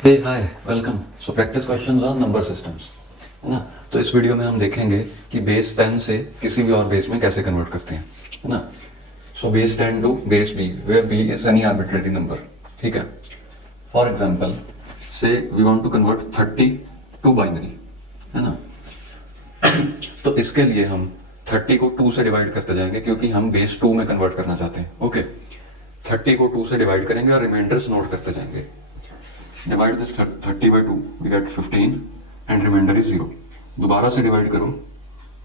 Hey hi welcome. So practice questions on number systems, है ना। तो इस वीडियो में हम देखेंगे कि बेस 10 से किसी भी और बेस में कैसे कन्वर्ट करते हैं, है ना। So base 10 to base b where b is any arbitrary number, ठीक है। For example say we want to convert 30 to binary, है ना। तो इसके लिए हम 30 को 2 से डिवाइड करते जाएंगे क्योंकि हम बेस 2 में कन्वर्ट करना चाहते हैं। ओके, 30 को 2 से डिवाइड करेंगे और रिमाइंडर्स नोट करते जाएंगे। Divide this 30 by 2 we get 15 and remainder is 0। दोबारा से डिवाइड करो,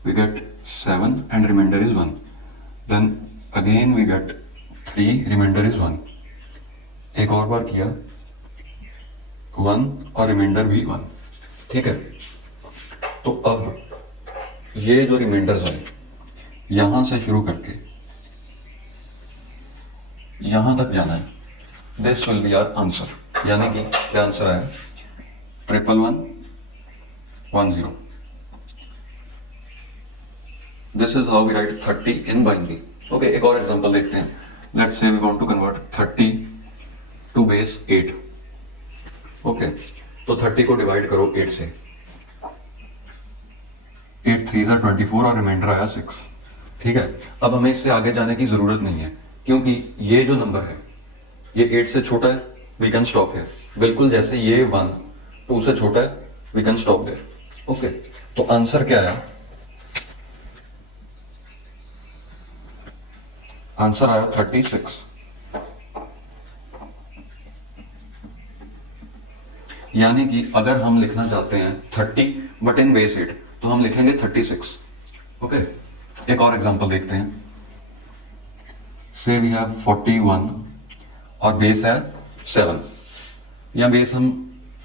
we get 7 and remainder is 1। then again we get 3, remainder is 1। एक और बार किया 1 और रिमाइंडर भी 1, ठीक है। तो अब ये जो रिमाइंडर्स हैं यहां से शुरू करके यहां तक जाना है। This will be our answer, यानी कि क्या आंसर आया 1110। This is how we write 30 in binary. Okay, एक और एग्जांपल देखते हैं। Let's say we want to convert 30 to base 8। Okay, तो 30 को डिवाइड करो 8 से, 8 3 are 24 और रिमाइंडर आया 6, ठीक है। अब हमें इससे आगे जाने की जरूरत नहीं है क्योंकि ये जो नंबर है ये 8 से छोटा है, वी कैन स्टॉप हियर। बिल्कुल जैसे ये 1 2 से छोटा है, we can stop there. Okay, तो आंसर क्या आया? आंसर आया 36। यानी कि अगर हम लिखना चाहते हैं 30 बट इन बेस 8 तो हम लिखेंगे 36। ओके, एक और एग्जांपल देखते हैं। से वी हैव 41 और बेस है 7, या बेस हम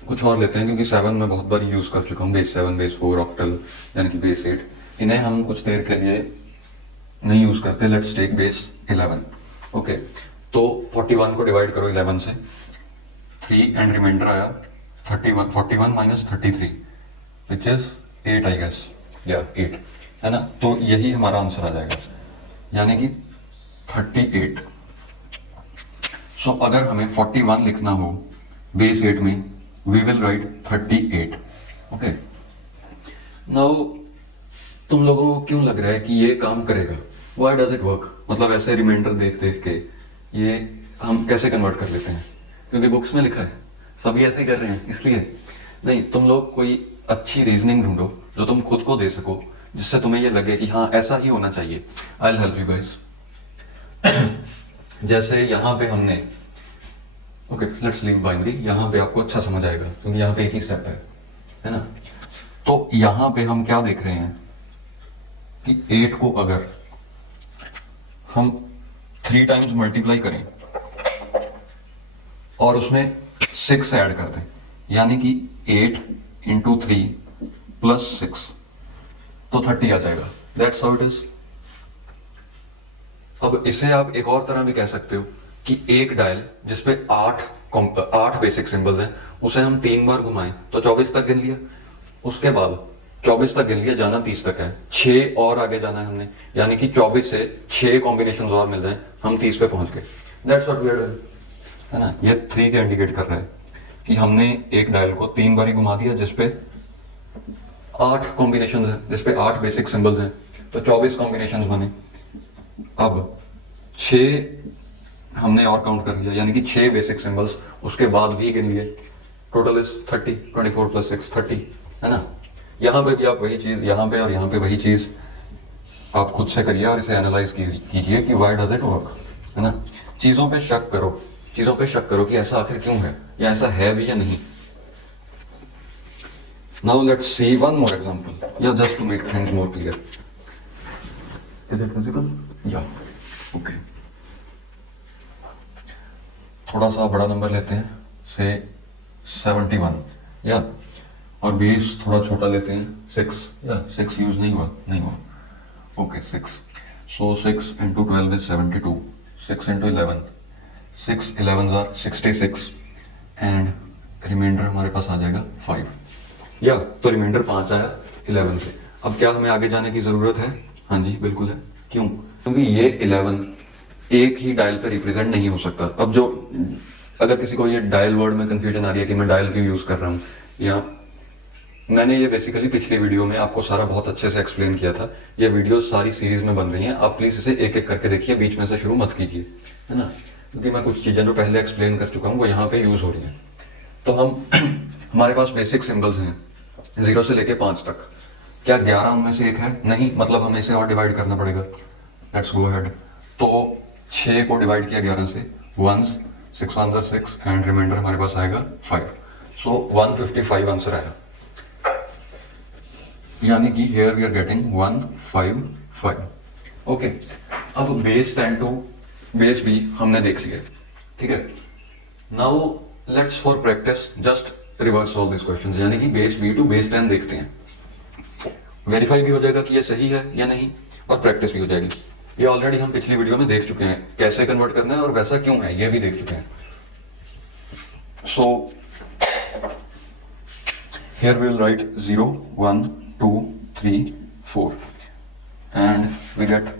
कुछ और लेते हैं क्योंकि 7 में बहुत बार यूज कर चुका हूं। बेस 7, बेस 4, ऑक्टल यानी कि बेस 8, इन्हें हम कुछ देर के लिए नहीं यूज करते। Let's take base 11। ओके, तो 41 को डिवाइड करो 11 से, 3 एंड रिमाइंडर आया 31। 41 minus 33 which is 8 I guess, या 8, है ना। तो यही हमारा आंसर आ जाएगा, यानी कि 38। सो अगर हमें 41 लिखना हो बेस 8 में, we will write 38। Okay, now तुम लोगों को क्यों लग रहा है कि ये काम करेगा? Why does it work? मतलब ऐसे रिमाइंडर देख देख के ये हम कैसे कन्वर्ट कर लेते हैं? क्योंकि बुक्स में लिखा है, सभी ऐसे ही कर रहे हैं इसलिए नहीं। तुम लोग कोई अच्छी रीजनिंग ढूंढो जो तुम खुद को दे सको, जिससे तुम्हें ये लगे कि हाँ ऐसा ही होना चाहिए। I will help you guys. जैसे यहां पे हमने, ओके लेट्स लीव बाइनरी, यहां पे आपको अच्छा समझ आएगा क्योंकि यहां पे एक ही स्टेप है ना। तो यहां पे हम क्या देख रहे हैं कि 8 को अगर हम 3 टाइम्स मल्टीप्लाई करें और उसमें 6 ऐड कर दें, यानी कि 8 इंटू 3 प्लस 6, तो 30 आ जाएगा। That's how it is. अब इसे आप एक और तरह भी कह सकते हो कि एक डायल जिसपे 8 बेसिक सिंबल्स हैं उसे हम 3 बार घुमाएं तो 24 तक गिन लिया। उसके बाद 24 तक गिन लिया, जाना 30 तक है, 6 और आगे जाना है हमने, यानी कि 24 से 6 कॉम्बिनेशन और मिल जाए, हम 30 पे पहुंच गए। That's what we are doing, है ना। ये 3 के इंडिकेट कर रहा है कि हमने एक डायल को 3 बार ही घुमा दिया जिसपे 8 कॉम्बिनेशन है, जिसपे 8 बेसिक सिंबल्स हैं, तो 24 कॉम्बिनेशन बने। अब 6 हमने और काउंट कर लिया, यानी कि 6 बेसिक सिंबल्स उसके बाद भी गिन लिए। टोटल इज 30, 24 प्लस 6 30, है ना। यहां पे भी आप वही चीज, यहां पे और यहां पे वही चीज आप खुद से करिए और इसे एनालाइज कीजिए कि व्हाई डज इट वर्क, है ना। चीजों पे शक करो, चीजों पे शक करो कि ऐसा आखिर क्यों है, या ऐसा है भी या नहीं। Now let's see one more example, या just to make things more clear. Is it visible? या ओके, थोड़ा सा बड़ा नंबर लेते हैं, से 71, या और बेस थोड़ा छोटा लेते हैं 6, या 6 यूज नहीं हुआ okay 6। So 6 into 12 is 72, 6 into 11, 6 11s are 66 and remainder हमारे पास आ जाएगा 5, या तो रिमाइंडर 5 आया 11 से। अब क्या हमें आगे जाने की जरूरत है? हाँ जी बिल्कुल है। क्यों? क्योंकि ये 11 एक ही डायल पे रिप्रेजेंट नहीं हो सकता। अब जो अगर किसी को ये डायल वर्ड में कंफ्यूजन आ रही है कि मैं डायल क्यों यूज कर रहा हूँ, या मैंने ये बेसिकली पिछली वीडियो में आपको सारा बहुत अच्छे से एक्सप्लेन किया था। ये वीडियो सारी सीरीज में बन रही हैं, आप प्लीज इसे एक एक करके देखिए, बीच में से शुरू मत कीजिए, है ना, क्योंकि मैं कुछ चीजें जो पहले एक्सप्लेन कर चुका हूँ वो यहाँ पे यूज हो रही हैं। तो हम हमारे पास बेसिक सिंबल्स हैं 0 से लेके 5 तक। क्या 11 उनमें से एक है? नहीं, मतलब हमें इसे और डिवाइड करना पड़ेगा। Let's go ahead. तो 6 को डिवाइड किया 11 से, 1s 6 1s are 6 and remainder हमारे पास आएगा 5। सो 155 आंसर आएगा, यानी कि here we are getting 155। Okay, अब बेस 10 टू बेस b हमने देख लिया, ठीक है। Now let's for practice just reverse all this questions, यानी कि बेस b टू बेस 10 देखते हैं। वेरीफाई भी हो जाएगा कि ये सही है या नहीं, और प्रैक्टिस भी हो जाएगी। ये ऑलरेडी हम पिछली वीडियो में देख चुके हैं, कैसे कन्वर्ट करना है और वैसा क्यों है ये भी देख चुके हैं। So here we will write 0 1 2 3 4 and we get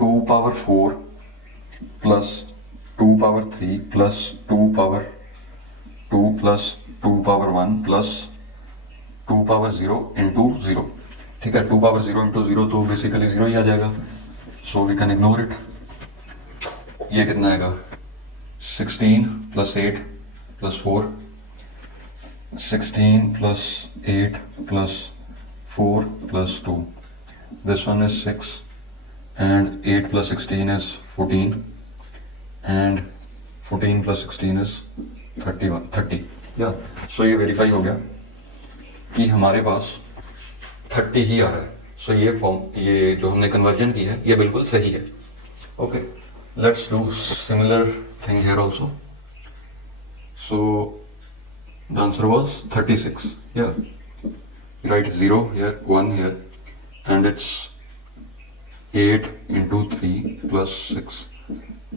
2 power 4 plus 2 power 3 plus 2 power 2 plus 2 power 1 plus 2 power 0 into 0, ठीक है। 2 पावर 0 इंटू 0 तो बेसिकली 0 ही आ जाएगा, so we can ignore it. ये कितना आएगा? 16 plus 8 plus 4, 16 plus 8 plus 4 plus 2, this one is 6 and 8 plus 16 is 14 and 14 plus 16 is 30। या सो ये वेरीफाई हो गया कि हमारे पास 30 ही आ रहा है। सो ये जो हमने कन्वर्जन की है ये बिल्कुल सही है। Okay, let's do similar thing here also. So the answer was 36। या right 0 here, 1 here and it's 8 into 3 plus 6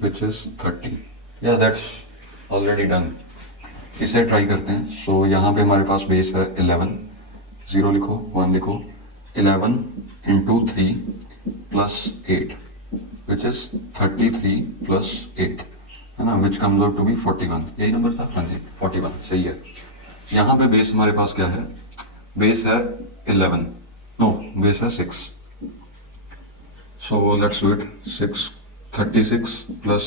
which is 30। या दैट्स ऑलरेडी डन। इसे ट्राई करते हैं। सो यहाँ पे हमारे पास बेस है 11, 0 लिखो 1 लिखो, 11 into 3 plus 8 which is 33 plus 8, है ना, which comes out to be 41। यही नंबर था? हाँ जी 41 सही है। यहाँ पे बेस हमारे पास क्या है? बेस है 11, नो बेस है 6। So let's do it। 36 plus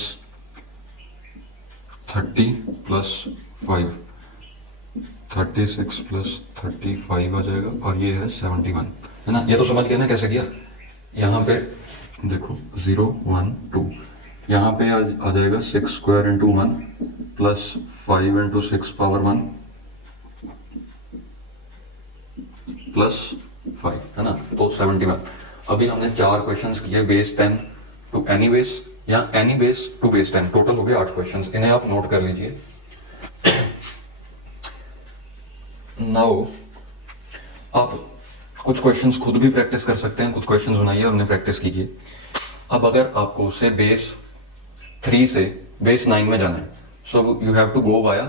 30 plus 5, 36 plus 35 आ जाएगा और ये है 71, है ना। ये तो समझ गए ना कैसे किया। यहाँ पे देखो 0 1 2, यहाँ पे आ जाएगा 6 square into 1 plus 5 into 6 power 1 plus 5, है ना, तो 71। अभी हमने 4 क्वेश्चंस किए बेस 10 टू एनी बेस या any base to base 10, total हो गए 8 क्वेश्चंस। इन्हें आप नोट कर लीजिए। नाउ आप कुछ क्वेश्चंस खुद भी प्रैक्टिस कर सकते हैं, कुछ क्वेश्चंस बनाइए और उन्हें प्रैक्टिस कीजिए। अब अगर आपको से बेस 3 से बेस 9 में जाना है, so you have to go via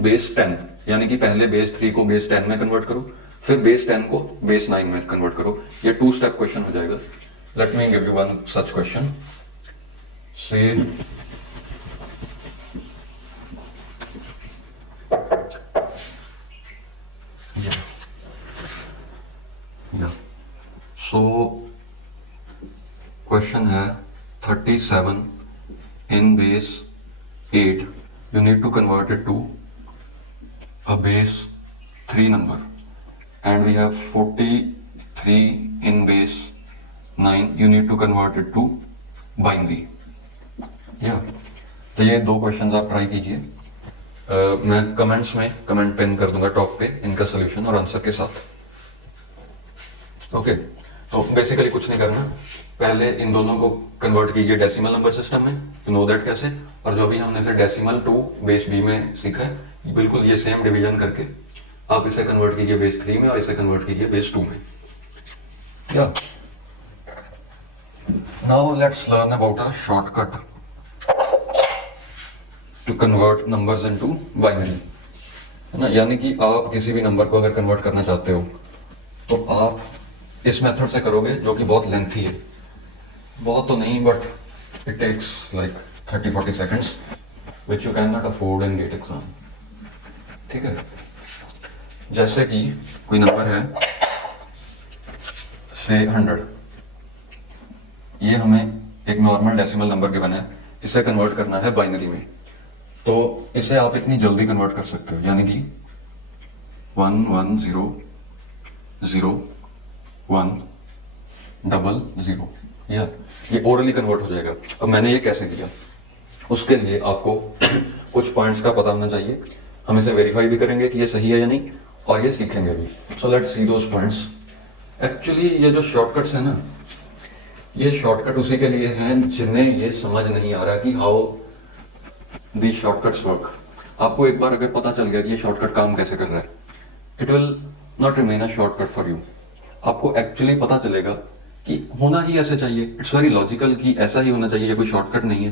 base 10, यानी कि पहले बेस 3 को बेस 10 में कन्वर्ट करो, फिर बेस 10 को बेस 9 में कन्वर्ट करो। ये 2 स्टेप क्वेश्चन हो जाएगा। Let me give you one such question. से सो क्वेश्चन है 37 in base 8, you need to convert it to a base 3 number and we have 43 in base 9, you need to convert it to binary। या तो ये 2 questions आप try कीजिए। मैं comments में comment pin कर दूंगा टॉप पे इनका सोल्यूशन और आंसर के साथ। ओके, तो बेसिकली कुछ नहीं करना, पहले इन दोनों को कन्वर्ट कीजिए डेसिमल नंबर सिस्टम में, टू नो दैट कैसे। और जो भी हमने फिर डेसिमल टू बेस बी में सीखा है, बिल्कुल ये सेम डिवीजन करके आप इसे कन्वर्ट कीजिए बेस 3 में और इसे कन्वर्ट कीजिए बेस 2 में। या now let's learn about a shortcut to convert numbers into binary, है ना। यानी कि आप किसी भी नंबर को अगर कन्वर्ट करना चाहते हो तो आप इस मेथड से करोगे, जो कि बहुत लेंथी है, बहुत तो नहीं but it takes like 30-40 seconds. Which you can not afford in GATE exam. ठीक है, जैसे कि कोई नंबर है से 100, ये हमें एक नॉर्मल डेसिमल नंबर गिवन है, इसे कन्वर्ट करना है बाइनरी में, तो इसे आप इतनी जल्दी कन्वर्ट कर सकते हो, यानी कि 1 1 0 0 1 डबल 0, या ये ओरली कन्वर्ट हो जाएगा। अब मैंने ये कैसे किया, उसके लिए आपको कुछ पॉइंट्स का पता होना चाहिए। हम इसे वेरीफाई भी करेंगे कि ये सही है या नहीं, और ये सीखेंगे भी। So let's see those points. Actually ये जो शॉर्टकट्स है ना, ये शॉर्टकट उसी के लिए हैं जिन्हें ये समझ नहीं आ रहा कि हाउ दी शॉर्टकट्स वर्क। आपको एक बार अगर पता चल गया कि ये शॉर्टकट काम कैसे कर रहा है, it will not remain a shortcut for you. आपको एक्चुअली पता चलेगा कि होना ही ऐसे चाहिए, इट्स वेरी लॉजिकल कि ऐसा ही होना चाहिए, ये कोई शॉर्टकट नहीं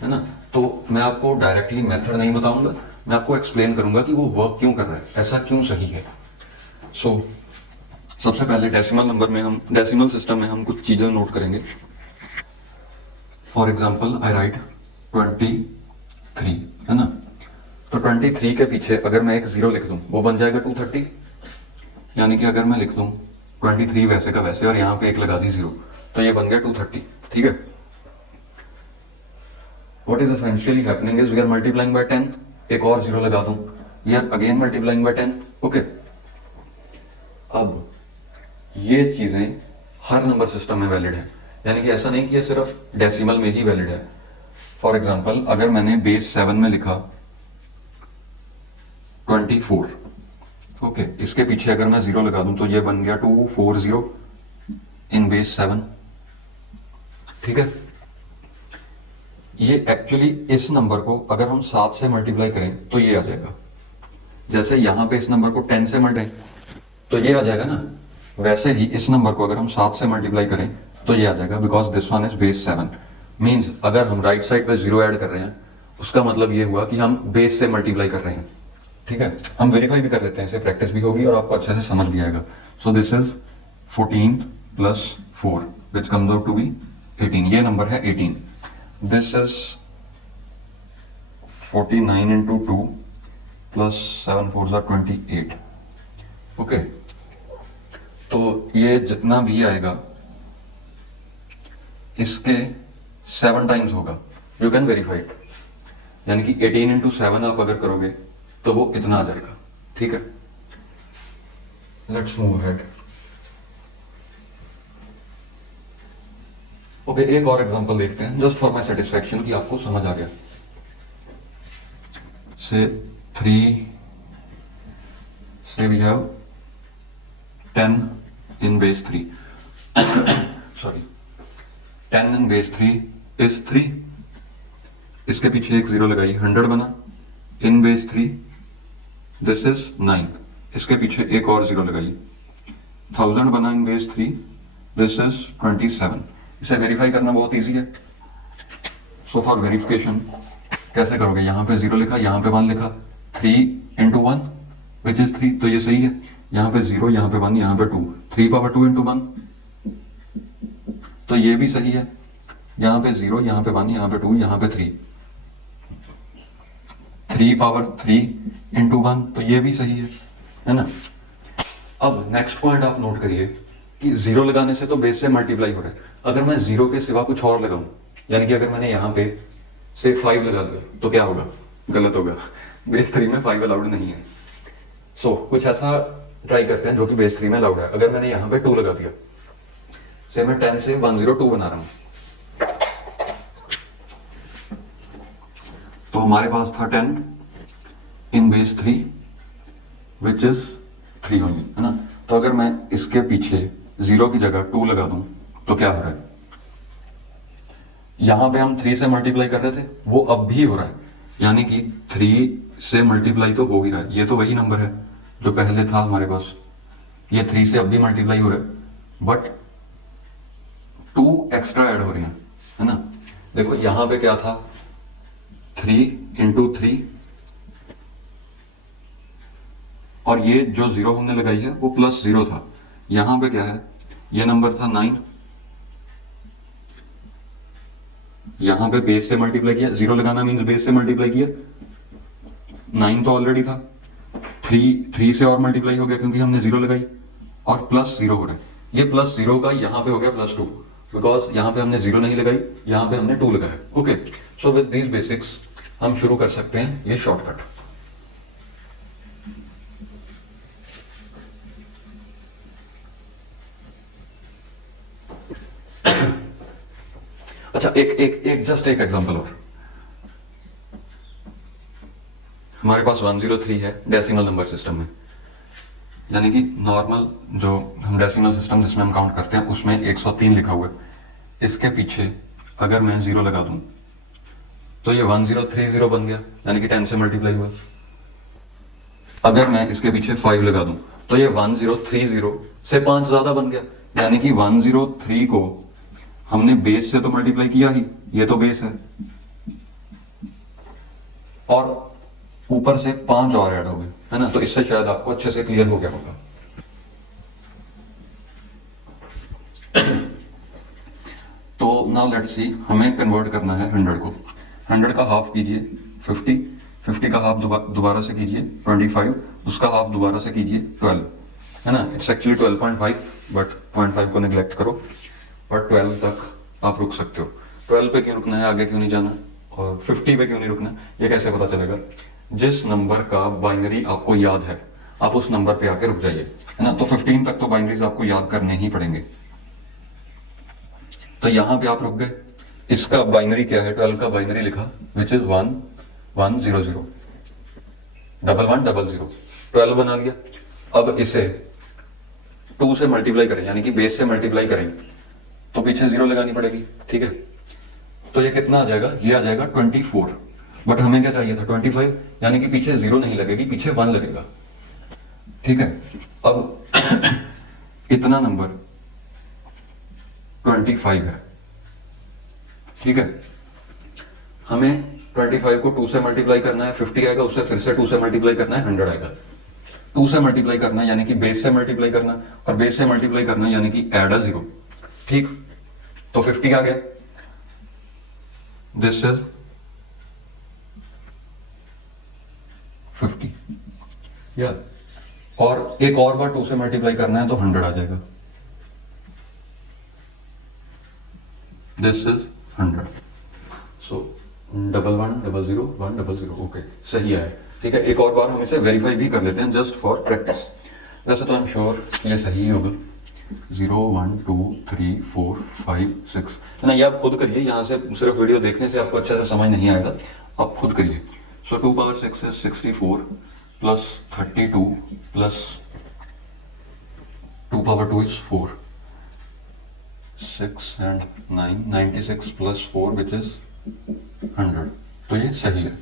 है ना। तो मैं आपको डायरेक्टली मेथड नहीं बताऊंगा, मैं आपको एक्सप्लेन करूंगा कि वो वर्क क्यों कर रहा है, ऐसा क्यों सही है। सो सबसे पहले डेसिमल नंबर में हम, डेसिमल सिस्टम में हम कुछ चीजें नोट करेंगे। फॉर एग्जाम्पल आई राइट 23, है ना। तो 23 के पीछे अगर मैं एक जीरो लिख दूं, वो बन जाएगा 230। यानी कि अगर मैं लिख दूं 23 वैसे का वैसे और यहां पे एक लगा दी जीरो, तो ये बन गया 230। ठीक है, what is essentially happening is we are multiplying by 10, एक और जीरो लगा दूं, we are again multiplying by 10। Okay, अब ये चीजें हर नंबर सिस्टम में वैलिड है, यानी कि ऐसा नहीं कि ये सिर्फ डेसिमल में ही वैलिड है। फॉर एग्जाम्पल अगर मैंने बेस 7 में लिखा 24, ओके, इसके पीछे अगर मैं जीरो लगा दूं तो ये बन गया 240 इन बेस 7। ठीक है, ये एक्चुअली इस नंबर को अगर हम 7 से मल्टीप्लाई करें तो ये आ जाएगा। जैसे यहां पे इस नंबर को 10 से मल्टीप्लाई तो ये आ जाएगा ना, वैसे ही इस नंबर को अगर हम 7 से मल्टीप्लाई करें तो ये आ जाएगा, because this one is base 7। Means अगर हम राइट साइड पे जीरो ऐड कर रहे हैं, उसका मतलब ये हुआ कि हम बेस से मल्टीप्लाई कर रहे हैं। ठीक है, हम वेरीफाई भी कर लेते हैं, इसे प्रैक्टिस भी होगी और आपको अच्छे से समझ भी आएगा। So this is 14 plus 4 which comes out to be 18, ये नंबर है 18। This is 49 into 2 plus 7 4 28। Okay, तो ये जितना भी आएगा इसके 7 टाइम्स होगा, यू कैन वेरीफाई इट। यानी कि 18 इंटू 7 आप अगर करोगे तो वो इतना आ जाएगा। ठीक है, लेट्स मूव अहेड। ओके, एक और एग्जांपल देखते हैं जस्ट फॉर माय सेटिस्फैक्शन कि आपको समझ आ गया। से 3 से we have 10 in base 3 sorry 10 in base 3 is 3, इसके पीछे एक जीरो लगाई, 100 बना in base 3, this is 9, इसके पीछे एक और जीरो लगाई, 1000 बना in base 3, this is 27। इसे वेरीफाई करना बहुत इजी है। सो फॉर वेरिफिकेशन कैसे करोगे, यहां पे जीरो लिखा, यहां पे 1 लिखा, 3 इंटू 1 विच इज 3, तो ये सही है। यहां पे 0, यहां पे 1, यहां पे 2, 3 पावर 2 इंटू 1, तो ये भी सही है। यहां पे 0, यहां पे 1, यहां पे 2, यहां पे 3, 3 पावर 3 इंटू 1, तो ये भी सही है ना। अब नेक्स्ट पॉइंट आप नोट करिए कि जीरो लगाने से तो बेस से मल्टीप्लाई हो रहा है। अगर मैं जीरो के सिवा कुछ और लगाऊं, यानी कि अगर मैंने यहां पे से 5 लगा दिया तो क्या होगा, गलत होगा। बेस 3 में 5 अलाउड नहीं है। सो कुछ ऐसा ट्राई करते हैं जो कि बेस 3 में अलाउड है। अगर मैंने यहां पे 2 लगा दिया, से मैं 10 से 102 बना रहा हूं, तो हमारे पास था 10 इन बेस 3 विच इज 3 ओनली, है ना। तो अगर मैं इसके पीछे 0 की जगह 2 लगा दूं तो क्या हो रहा है, यहां पे हम 3 से मल्टीप्लाई कर रहे थे, वो अब भी हो रहा है, यानी कि 3 से मल्टीप्लाई तो हो ही रहा है। ये तो वही नंबर है जो पहले था हमारे पास, ये 3 से अब भी मल्टीप्लाई हो रहा है, बट 2 एक्स्ट्रा ऐड हो रहे हैं, है ना। देखो यहां पे क्या था, 3 इंटू 3, और ये जो 0 हमने लगाई है वो प्लस 0 था। यहां पे क्या है, ये नंबर था 9, यहां पे बेस से मल्टीप्लाई किया, 0 लगाना मीन्स बेस से मल्टीप्लाई किया, 9 तो ऑलरेडी था, 3 से और मल्टीप्लाई हो गया क्योंकि हमने 0 लगाई, और प्लस 0 हो रहा है, ये प्लस 0 का यहां पे हो गया +2, बिकॉज यहां पे हमने 0 नहीं लगाई, यहां पे हमने 2 लगाया। Okay, so with these basics हम शुरू कर सकते हैं ये शॉर्टकट। अच्छा, एक जस्ट एक एग्जांपल और, हमारे पास 103 है डेसिमल नंबर सिस्टम में, यानी कि नॉर्मल जो हम डेसिमल सिस्टम जिसमें हम काउंट करते हैं उसमें 103 लिखा हुआ है। इसके पीछे अगर मैं 0 लगा दूं तो ये 1030 बन गया, यानी कि 10 से मल्टीप्लाई हुआ। अगर मैं इसके पीछे 5 लगा दूं तो ये 1030 से 5 ज्यादा बन गया, यानी कि 103 को हमने बेस से तो मल्टीप्लाई किया ही, ये तो बेस है, और ऊपर से 5 और ऐड हो गए, है ना। तो इससे शायद आपको अच्छे से क्लियर हो गया होगा। तो नाउ लेट्स सी, हमें कन्वर्ट करना है 100 को, 100 का हाफ कीजिए 50, 50 का हाफ दोबारा से कीजिए 25, उसका हाफ दोबारा से कीजिए 12, है ना। इट्स एक्चुअली 12.5, बट 0.5 को निगलेक्ट करो, और 12 तक आप रुक सकते हो। 12 पे क्यों रुकना है, आगे क्यों नहीं जाना, और 50 पे क्यों नहीं रुकना, ये कैसे पता चलेगा? जिस नंबर का बाइनरी आपको याद है आप उस नंबर पे आके रुक जाइए, है ना। तो 15 तक तो बाइनरीज आपको याद करने ही पड़ेंगे, तो यहां पे आप रुक गए। इसका बाइनरी क्या है, 12 का बाइनरी लिखा विच इज 1 1 0 0 1 1 0 0, 12 बना लिया। अब इसे 2 से मल्टीप्लाई करें, यानी कि बेस से मल्टीप्लाई करें, तो पीछे 0 लगानी पड़ेगी, ठीक है। तो ये कितना आ जाएगा, ये आ जाएगा 24, बट हमें क्या चाहिए था 25, यानी कि पीछे 0 नहीं लगेगी, पीछे 1 लगेगा, ठीक है। अब इतना नंबर 25 है, ठीक है। हमें 25 को 2 से मल्टीप्लाई करना है, 50 आएगा, उससे फिर से 2 से मल्टीप्लाई करना है, 100 आएगा। 2 से मल्टीप्लाई करना यानी कि बेस से मल्टीप्लाई करना, और बेस से मल्टीप्लाई करना यानी कि ऐड अ 0, ठीक। तो 50 आ गया, दिस इज 50, या और एक और बार 2 से मल्टीप्लाई करना है तो 100 आ जाएगा, दिस इज 100। सो 1 1 0 0 1 0 0, ओके, सही है, ठीक है। एक और बार हम इसे वेरीफाई भी कर लेते हैं जस्ट फॉर प्रैक्टिस। वैसे तो आई एम श्योर ये सही ही होगा। 0 1 2 3 4 5 6, है ना। ये आप खुद करिए, यहाँ से सिर्फ वीडियो देखने से आपको अच्छे से समझ नहीं आएगा, आप खुद करिए। सो 2 power 6 is 64 plus 32 plus 2 power 2 is 4, 6 and 9, 96 plus 4 which is 100, तो ये सही है।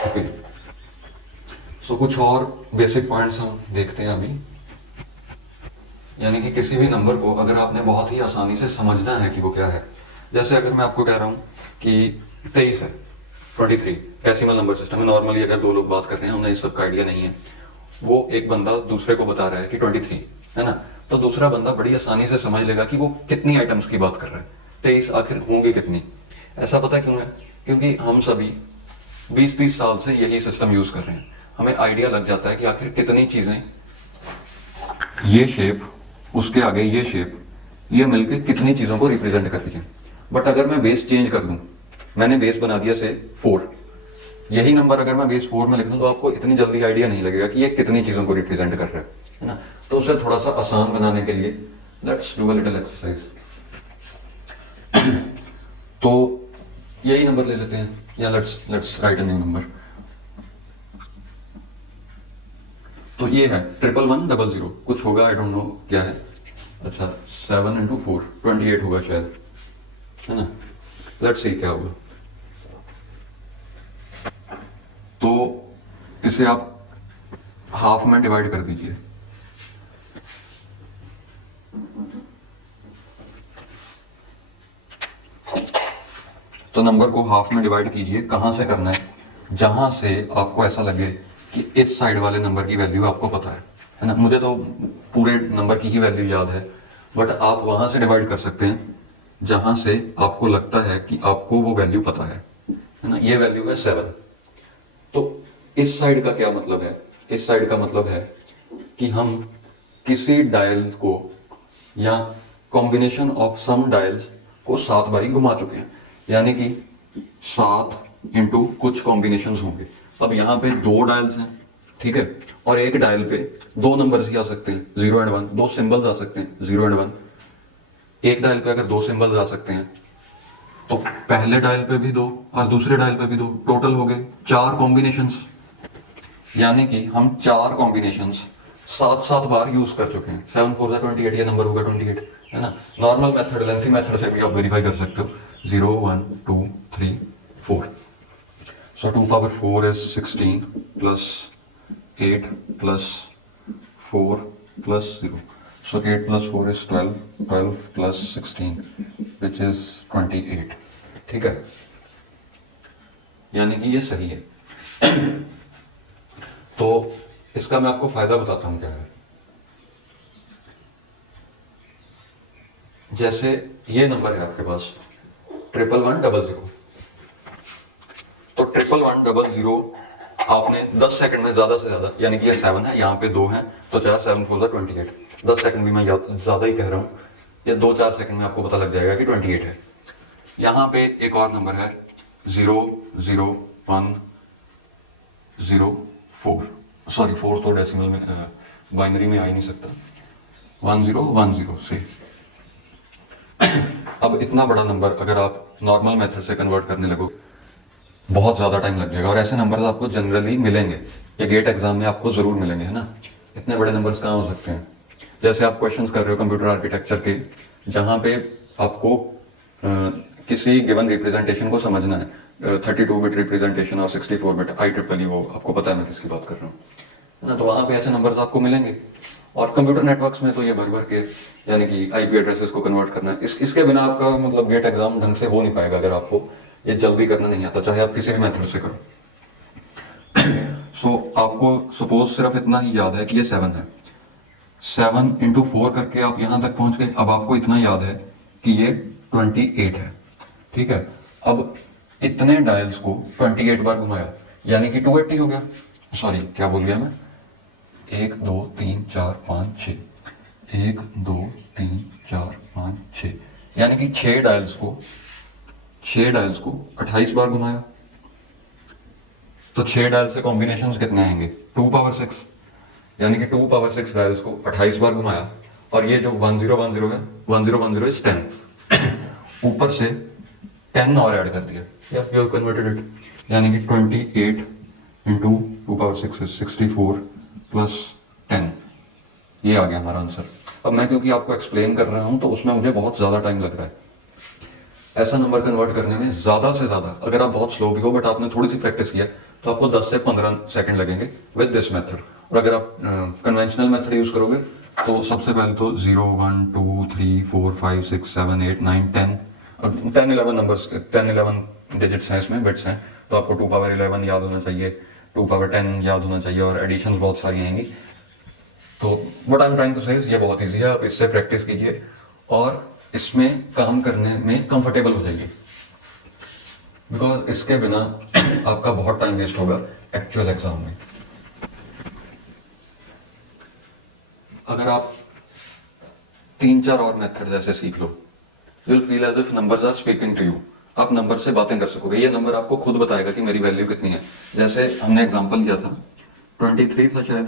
ओके, सो कुछ और बेसिक पॉइंट्स हम देखते हैं अभी। यानी कि किसी भी नंबर को अगर आपने बहुत ही आसानी से समझना है कि वो क्या है, जैसे अगर मैं आपको कह रहा हूं कि 23 है, 23 डेसिमल नंबर सिस्टम में नॉर्मली अगर दो लोग बात कर रहे हैं, उन्हें इस सब का आइडिया नहीं है, वो एक बंदा दूसरे को बता रहा है कि 23, है ना, तो दूसरा बंदा बड़ी आसानी से समझ लेगा कि वो कितनी आइटम्स की बात कर रहा है, 23 आखिर होंगे कितनी। ऐसा पता क्यों है? क्योंकि हम सभी 20-30 साल से यही सिस्टम यूज कर रहे हैं, हमें आइडिया लग जाता है कि आखिर कितनी चीजें, ये शेप उसके आगे ये शेप, ये मिलके कितनी चीजों को रिप्रेजेंट कर रही है। बट अगर मैं बेस चेंज कर दूं, मैंने बेस बना दिया से 4, यही नंबर अगर मैं बेस 4 में लिख दूं तो आपको इतनी जल्दी आइडिया नहीं लगेगा कि ये कितनी चीजों को रिप्रेजेंट कर रहा है ना। तो उसे थोड़ा सा आसान बनाने के लिए let's do a little exercise. तो यही नंबर ले लेते हैं, या let's write a new number. तो ये है 1110, कुछ होगा, आई डोंट नो क्या है। अच्छा 7 into 4 28 होगा शायद, है ना। लेट्स सी क्या होगा। तो इसे आप हाफ में डिवाइड कर दीजिए, तो नंबर को हाफ में डिवाइड कीजिए। कहां से करना है? जहां से आपको ऐसा लगे कि इस साइड वाले नंबर की वैल्यू आपको पता है ना। मुझे तो पूरे नंबर की ही वैल्यू याद है, बट आप वहां से डिवाइड कर सकते हैं जहां से आपको लगता है कि आपको वो वैल्यू पता है ना। ये वैल्यू है 7। तो इस साइड का क्या मतलब है? इस साइड का मतलब है कि हम किसी डायल को या कॉम्बिनेशन ऑफ सम डायल्स को 7 बारी घुमा चुके हैं, यानी कि 7 इंटू कुछ कॉम्बिनेशंस होंगे। अब यहाँ पे 2 डायल्स हैं, ठीक है, और एक डायल पे 2 नंबर्स ही आ सकते हैं, 0 एंड 1, 2 सिंबल्स आ सकते हैं, 0 एंड 1। एक डायल पे अगर 2 सिंबल्स आ सकते हैं तो पहले डायल पे भी 2 और दूसरे डायल पे भी 2, टोटल हो गए 4 कॉम्बिनेशंस। यानी कि हम 4 कॉम्बिनेशंस 7 बार यूज कर चुके हैं। 7 4 28, ये नंबर होगा 28, है ना। नॉर्मल मेथड, लेंथी मेथड से भी आप वेरीफाई कर सकते हो। 0 1 2 3 4, so 2 power 4 is 16 plus 8 plus 4 plus 0, so 8 plus 4 is 12, 12 plus 16 which is 28, ठीक है, यानी कि ये सही है। तो इसका मैं आपको फायदा बताता हूं क्या है। जैसे ये नंबर है आपके पास 11100, तो 11100 आपने 10 सेकंड में ज्यादा से ज्यादा, यानी कि ये 7 है, यहाँ पे 2 है, तो 4 7 4 28, 10 सेकंड भी मैं ज्यादा ही कह रहा हूँ, ये 2-4 सेकंड में आपको पता लग जाएगा कि 28 है। यहाँ पे एक और नंबर है 0 0 1 0 4, सॉरी 4 तो डेसिमल में बाइनरी में आ ही नहीं सकता, 1010 से। अब इतना बड़ा नंबर अगर आप नॉर्मल मेथड से कन्वर्ट करने लगो, बहुत ज्यादा टाइम लग जाएगा, और ऐसे नंबर्स आपको जनरली मिलेंगे, ये गेट एग्जाम में आपको जरूर मिलेंगे, है ना। इतने बड़े नंबर्स कहाँ हो सकते हैं? जैसे आप क्वेश्चंस कर रहे हो कंप्यूटर आर्किटेक्चर के, जहां पे आपको किसी गिवन रिप्रेजेंटेशन को समझना है, 32 बिट रिप्रेजेंटेशन और 64 बिट IEEE, वो आपको पता है मैं किसकी बात कर रहा हूँ, है ना। तो वहां पे ऐसे नंबर्स आपको मिलेंगे। और कंप्यूटर नेटवर्क्स में तो ये भर भर के, यानी कि IP एड्रेसेस को कन्वर्ट करना है, इसके बिना आपका मतलब गेट एग्जाम ढंग से हो नहीं पाएगा, अगर आपको ये जल्दी करना नहीं आता, चाहे आप किसी भी मेथड से करो। सो आपको सपोज सिर्फ इतना ही याद है कि ये 7 है, 7 इंटू 4 करके आप यहां तक पहुंच गए। अब आपको इतना याद है कि ये 28 है, ठीक है। अब इतने डायल्स को 28 बार घुमाया, यानी कि 280 हो गया। सॉरी, क्या बोल गया मैं? 1 2 3 4 5 6, 1 2 3 4 5 6, यानी कि 6 डायल्स को 28 बार घुमाया। तो 6 डायल से कॉम्बिनेशंस कितने आएंगे? 2 पावर 6, यानी कि 2 पावर 6 डायल्स को 28 बार घुमाया। और ये जो 1010 है, 1010 इज 10, ऊपर से 10 और ऐड कर दिया, यू हैव कन्वर्टेड इट, यानी कि 28 इंटू 2 पावर 6 इज 64 प्लस 10, ये आ गया हमारा आंसर। अब मैं क्योंकि आपको एक्सप्लेन कर रहा हूं तो उसमें मुझे बहुत ज्यादा टाइम लग रहा है। ऐसा नंबर कन्वर्ट करने में ज्यादा से ज्यादा, अगर आप बहुत स्लो भी हो बट आपने थोड़ी सी प्रैक्टिस किया, तो आपको 10 से 15 सेकंड लगेंगे विद दिस मेथड। और अगर आप कन्वेंशनल मेथड यूज करोगे तो सबसे पहले तो 0 1 2 3 4 5 6 7 8 9 10 और 10 11 नंबर्स, 10 11 डिजिट्स हैं इसमें, बिट्स हैं, तो आपको 2 पावर 11 याद होना चाहिए, 2 पावर 10 याद होना चाहिए, और एडिशंस बहुत सारी आएंगी। तो what I am trying to say is, ये बहुत ईजी है, आप इससे प्रैक्टिस कीजिए और इसमें काम करने में कंफर्टेबल हो जाइए, बिकॉज इसके बिना आपका बहुत टाइम वेस्ट होगा एक्चुअल एग्जाम में। अगर आप 3-4 और मेथड्स ऐसे सीख लो, you will feel as if numbers are speaking to you. आप नंबर से बातें कर सकोगे, ये नंबर आपको खुद बताएगा कि मेरी वैल्यू कितनी है। जैसे हमने एग्जांपल लिया था 23 था शायद,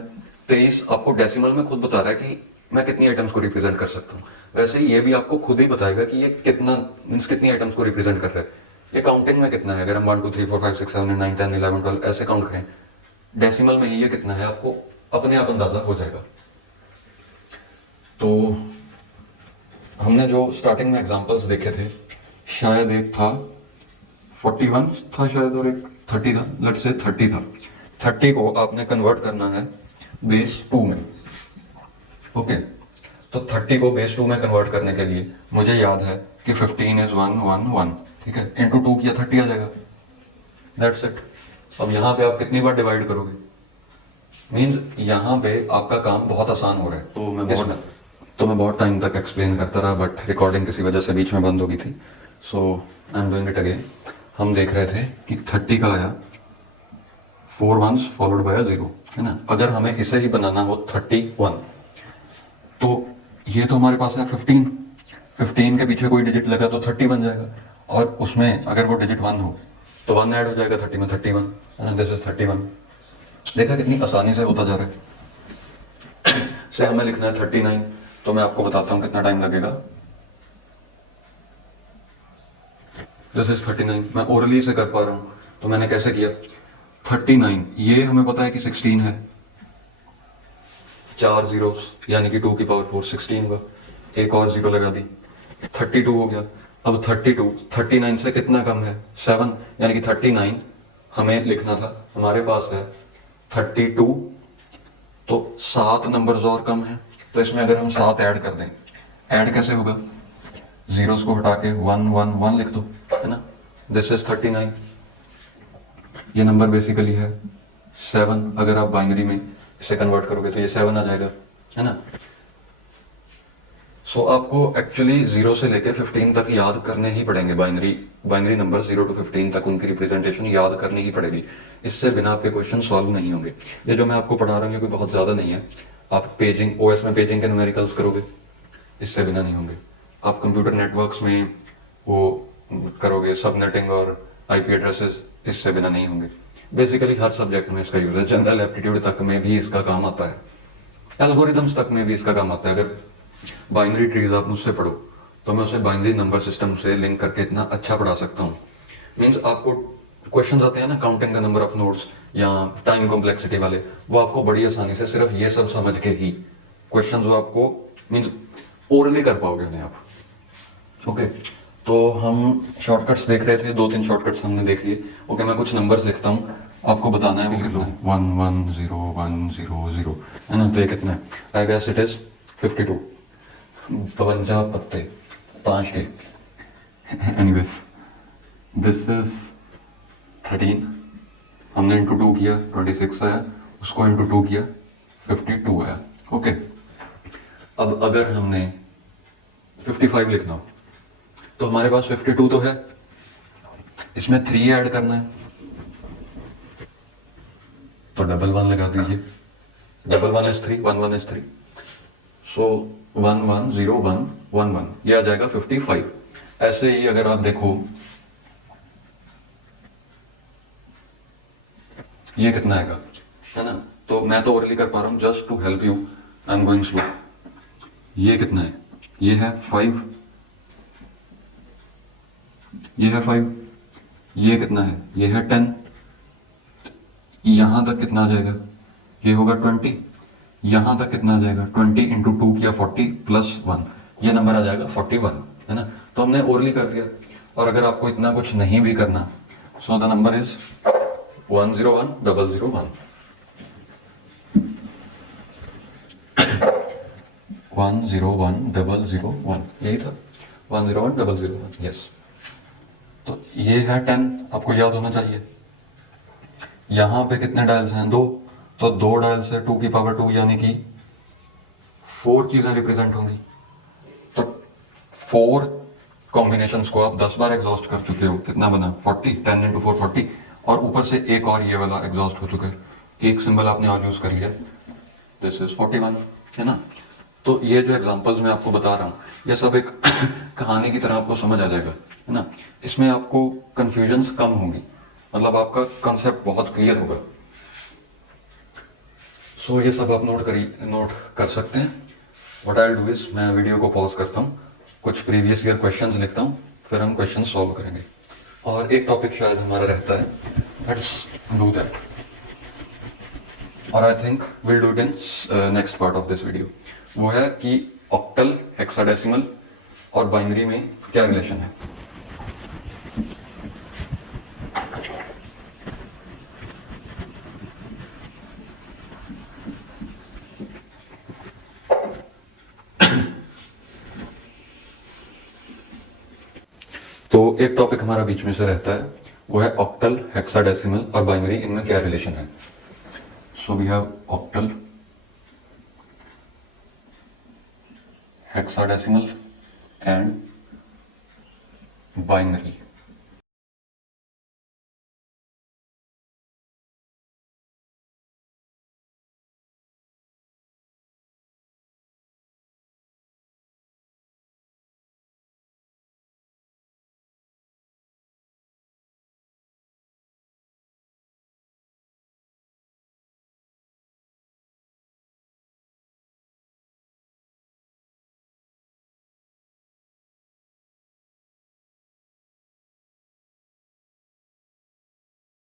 23 आपको डेसिमल में खुद बता रहा है कि मैं कितनी आइटम्स को रिप्रेजेंट कर सकता हूँ। वैसे ही ये भी आपको खुद ही बताएगा कि ये कितना मीन्स कितनी आइटम्स को रिप्रेजेंट कर रहा है। ये काउंटिंग में कितना है, अगर हम 1 2 3 4 5 6 7 8 9 10 11 12 ऐसे काउंट करें, डेसिमल में ही ये कितना है आपको अपने आप अंदाजा हो जाएगा। तो हमने जो स्टार्टिंग में एग्जांपल्स देखे थे, शायद एक था 41 था शायद और एक 30 था, लेट्स से 30 था। 30 को आपने कन्वर्ट करना है बेस 2 में, ओके। तो 30 को बेस 2 में कन्वर्ट करने के लिए मुझे याद है कि 15 इज 1 1 1, ठीक है, इंटू 2 किया 30 आ जाएगा, दैट्स इट। अब यहाँ पे आप कितनी बार डिवाइड करोगे, मीन्स यहाँ पे आपका काम बहुत आसान हो रहा है। तो मैं बहुत तो मैं बहुत टाइम तक एक्सप्लेन करता रहा, बट रिकॉर्डिंग किसी वजह से बीच में बंद हो गई थी, so I am doing it again. हम देख रहे थे कि 30 का आया 4 ones फॉलोड बाय 0, है ना। अगर हमें इसे ही बनाना हो 31, तो ये तो हमारे पास है 15 के पीछे कोई डिजिट लगा तो 30 बन जाएगा, और उसमें अगर वो डिजिट 1 हो तो 1 ऐड हो जाएगा 30 में, 31, है ना। This is 31। देखा कितनी आसानी से होता जा रहा है। से हमें लिखना है 39, तो मैं आपको बताता हूं कितना टाइम लगेगा। दिस इज 39, मैं ओरली से कर पा रहा हूं, तो मैंने कैसे किया। 39, ये हमें पता है कि 16 है, 4 zeros यानी कि 2 की पावर 4, 16 का एक और जीरो लगा दी, 32 हो गया। अब 32 39 से कितना कम है, 7, यानी कि 39 हमें लिखना था, हमारे पास है 32, तो 7 नंबर्स और कम है, तो इसमें अगर हम 7 ऐड कर दें, ऐड कैसे होगा, जीरोस को हटा के 1 1 1 लिख दो, है ना। This is 39। ये नंबर बेसिकली है 7, अगर आप बाइनरी में इसे कन्वर्ट करोगे तो ये 7 आ जाएगा, है ना। सो आपको एक्चुअली 0 से लेके 15 तक याद करने ही पड़ेंगे, बाइनरी नंबर 0 to 15 तक उनकी रिप्रेजेंटेशन याद करनी ही पड़ेगी, इससे बिना आपके क्वेश्चन सॉल्व नहीं होंगे। ये जो मैं आपको पढ़ा रहा हूँ ये कोई बहुत ज्यादा नहीं है, आप पेजिंग ओएस में पेजिंग के न्यूमेरिकल्स करोगे, इससे बिना नहीं होंगे। आप कंप्यूटर नेटवर्क्स में वो करोगे सबनेटिंग और आईपी एड्रेसेस, इससे बिना नहीं होंगे। बेसिकली हर सब्जेक्ट में इसका यूज है, जनरल एप्टीट्यूड तक में भी इसका काम आता है, एल्गोरिथम्स तक में भी इसका काम आता है। अगर बाइनरी ट्रीज आप मुझसे पढ़ो तो मैं उसे बाइनरी नंबर सिस्टम से लिंक करके इतना अच्छा पढ़ा सकता हूँ। मीन्स आपको क्वेश्चंस आते हैं ना, counting the number of nodes या टाइम कॉम्प्लेक्सिटी वाले, वो आपको बड़ी आसानी से सिर्फ ये सब समझ के ही क्वेश्चंस वो आपको मीन्स ओरली कर पाओगे उन्हें आप। ओके, तो हम शॉर्टकट्स देख रहे थे, 2-3 शॉर्टकट्स हमने देख लिए। ओके, मैं कुछ नंबर्स लिखता हूँ, आपको बताना है वो कितना है। 1 1 0 1 0 0, है ना। तो ये कितना है, आई गेस इट इज 52, 52 पत्ते 5 के। एनीवेज दिस इज 13, हमने इंटू 2 किया 26 आया, उसको इंटू 2 किया 52 आया। ओके, अब अगर हमने 55 लिखना हो तो हमारे पास 52 तो है, इसमें 3 ऐड करना है, तो डबल 1 लगा दीजिए, डबल 1 इज 3, 1 1 इज 3, सो 1 1 0 1 1 1, ये आ जाएगा 55। ऐसे ही अगर आप देखो ये कितना आएगा, है ना। तो मैं तो ओरली कर पा रहा हूं, just to help you I am going slow. ये कितना है, ये है 5, ये है 5, ये कितना है, ये है 10, यहां तक कितना आ जाएगा, ये होगा 20, यहां तक कितना आ जाएगा, 20 इंटू 2 किया 40 प्लस 1, ये नंबर आ जाएगा 41, है ना। तो हमने ओरली कर दिया। और अगर आपको इतना कुछ नहीं भी करना, सो द नंबर इज 101 001, 101 001, यही था 101 001, यस। तो ये है 10, आपको याद होना चाहिए। यहां पे कितने डायल्स हैं, 2, तो 2 डायल से 2 की पावर 2 यानी कि 4 चीजें रिप्रेजेंट होंगी। तो 4 कॉम्बिनेशंस को आप 10 बार एग्जॉस्ट कर चुके हो, कितना बना 40, 10 इंटू 4 40, और ऊपर से एक और ये वाला एग्जॉस्ट हो चुका है, एक सिंबल आपने और यूज कर लिया, दिस इज 41, है ना। तो ये जो एग्जांपल्स मैं आपको बता रहा हूँ ये सब एक कहानी की तरह आपको समझ आ जाएगा, है ना। इसमें आपको कंफ्यूजन्स कम होंगी, मतलब आपका कॉन्सेप्ट बहुत क्लियर होगा। सो ये सब आप नोट कर सकते हैं। What I will do is, मैं वीडियो को पॉज करता हूँ, कुछ प्रीवियस ईयर क्वेश्चंस लिखता हूँ, फिर हम क्वेश्चन सॉल्व करेंगे। और एक टॉपिक शायद हमारा रहता है, लेट्स डू दैट, और I think will do it in next part of this video. वो है कि ऑक्टल, हेक्साडेसिमल और बाइनरी में क्या रिलेशन है। तो एक टॉपिक हमारा बीच में से रहता है, वो है ऑक्टल, हेक्साडेसिमल और बाइनरी, इनमें क्या रिलेशन है। So we have octal, hexadecimal and binary.